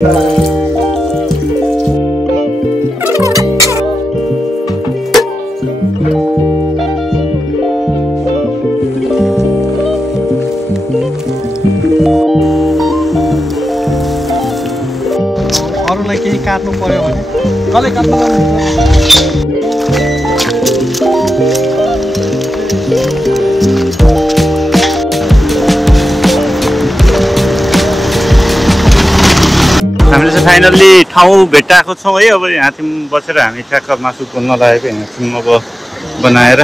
अरूलाई केही काट्नु पर्यो भने कसले काट्नु हामीले चाहिँ फाइनल्ली ठाउँ भेट्टाएको छौँ है। अब यहाँ थियौँ बसेर हामी ठ्याक्क मासु पोल्न लागेको यहाँ थियौँ अब बनाएर।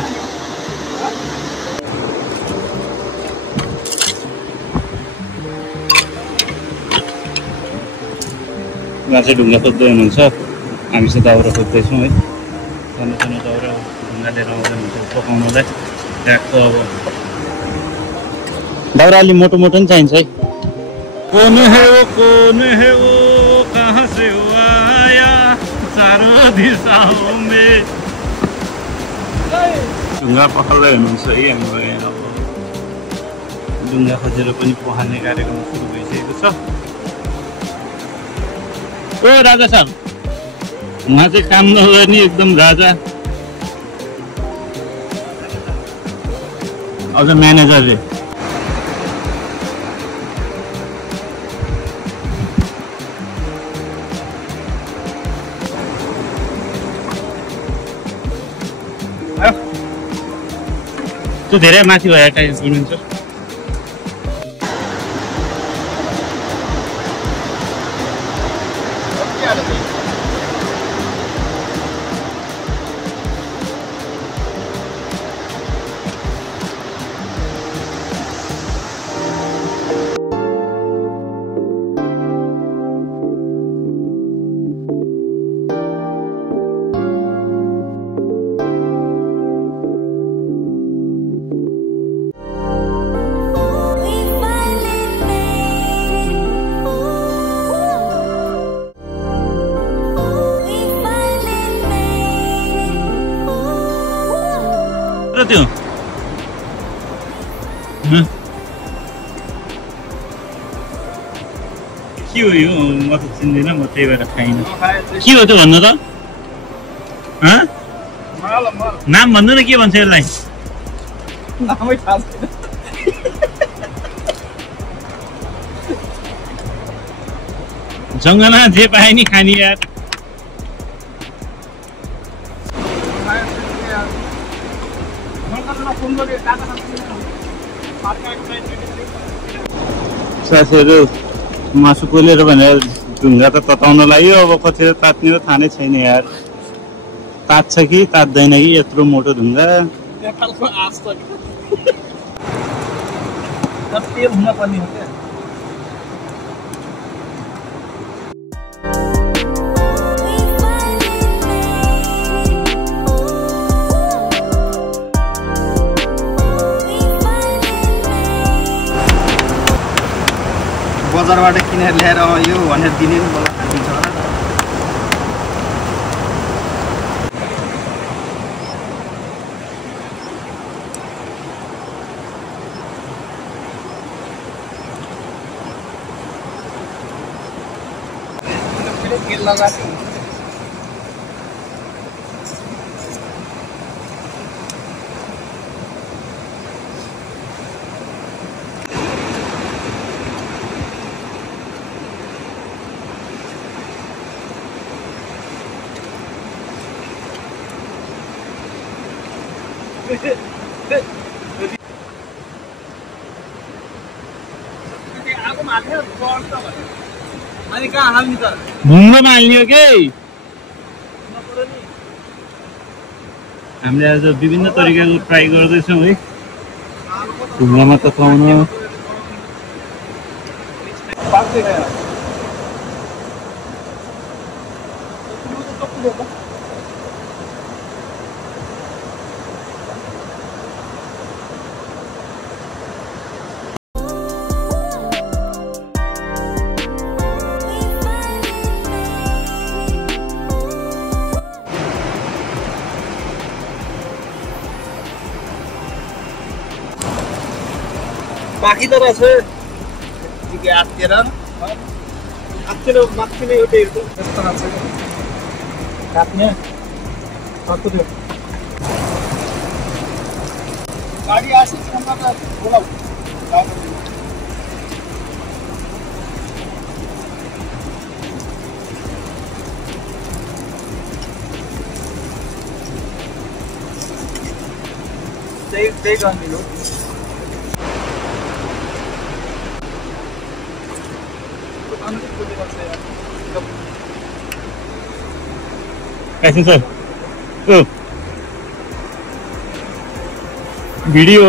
यहाँ चाहिँ ढुङ्गा खोज्दै हुनुहुन्छ, हामी चाहिँ दाउरा खोज्दैछौँ है। सानो सानो दाउरा ढुङ्गा लिएर आउँदै हुन्छ पकाउनलाई। ठ्याक्क अब दाउरा अलि मोटो मोटो पनि चाहिन्छ है। कौन है वो कहाँ से वो आया चारों दिशाओं में। ढुङ्गा पखाल्दै हुनुहुन्छ है हाम्रो यहाँ। अब ढुङ्गा खोजेर पनि पखाल्ने कार्यक्रम सुरु भइसकेको छ। ओ राजा साहब, उहाँ चाहिँ काम नगर्ने एकदम राजा। अझ म्यानेजरले त्यो धेरै माथि भएर काहीँ हुनुहुन्छ। त्यो के हो यो? म त चिन्दिनँ, म त्यही भएर खाइनँ। के हो त्यो भन्नु त? नाम भन्नु न, के भन्छ यसलाई? जङ्गलमा जे पाए नि खाने यार। साथीहरू मासु पोलेर भनेर ढुङ्गा त तताउन लाग्यो। अब कतिखेर तात्ने हो थाहा नै छैन यार। तात्छ कि तात्दैन कि यत्रो मोटो ढुङ्गा। बजारबाट किनेर ल्याएर यो भनेर दिने मलाई दिन्छ होला। तेल लगाएको ढुङ्गामा हाल्ने हो कि? हामीले आज विभिन्न तरिकाको ट्राई गर्दैछौँ है ढुङ्गामा तताउन। बाकी तो रहे थे जी के आज के रन माथिलो एउटै हेर्छु यस्तो लाग्छ कि काट्ने अर्को त्यो गाडी आसी छन्दा त बोलाउ त्यही गर्नु कैसे सर ओ वीडियो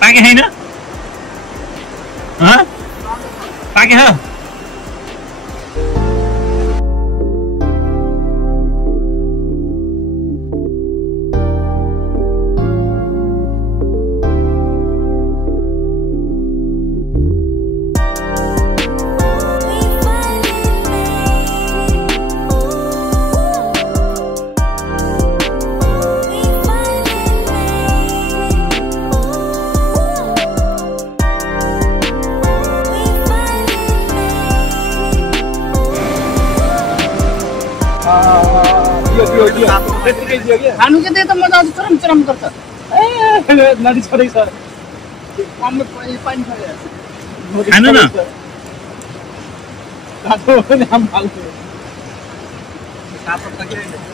पाके है ना हाँ पाके है खानु के त्यही त मजा आउँछ चरम चरम गर्छ नदी छोडेको छ पानी पानी खानु न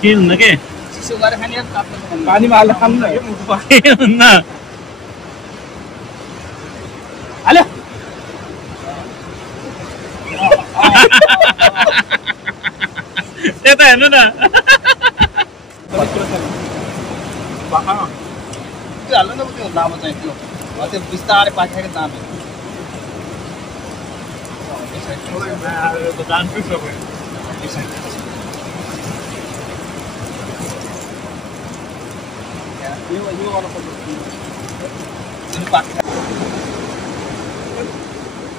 के हुन्न के चिसो गरेर खाने पानीमा हालेर खानु न के हुन्न हाल्यो त्यता हेर्नु न त्यो हाल्नु न त्यो लामो चाहिँ त्यो त्यो बिस्तारै पाकेर दामे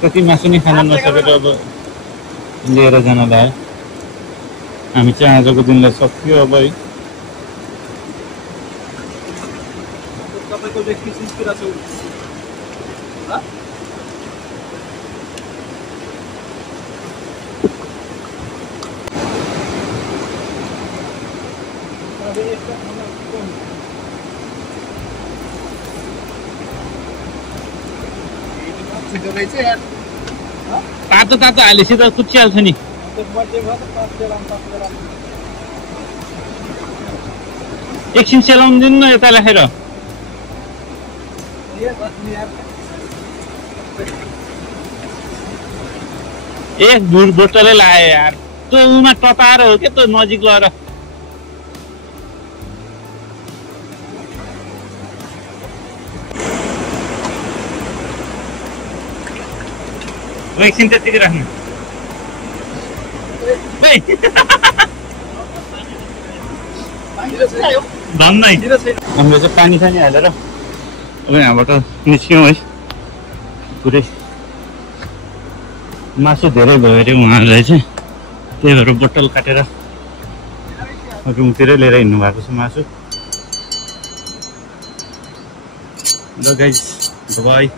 कति मासु नि खान नसकेर अब लिएर जान लाग्यो हामी चाहिँ आजको दिनलाई सक्यो अब है तपाईँको व्यक्ति सिस्किरा छु तातो तातो हालेपछि त कुचिहाल्छ नि एकछिन सेलाउनु दिनु न यता राखेर एक भुर बोतलै लायो यार त्यो उमा टटाएर हो क्या त्यो नजिक लगेर एकछिन त्यतिकै राख्नु भन्दै हामीले चाहिँ पानी सानी हालेर अब यहाँबाट निस्क्यौँ है पुरै मासु धेरै भयो अरे उहाँहरूलाई चाहिँ त्यही भएर बोतल काटेर रुमतिरै लिएर हिँड्नु भएको छ मासु ल गाइस बाइ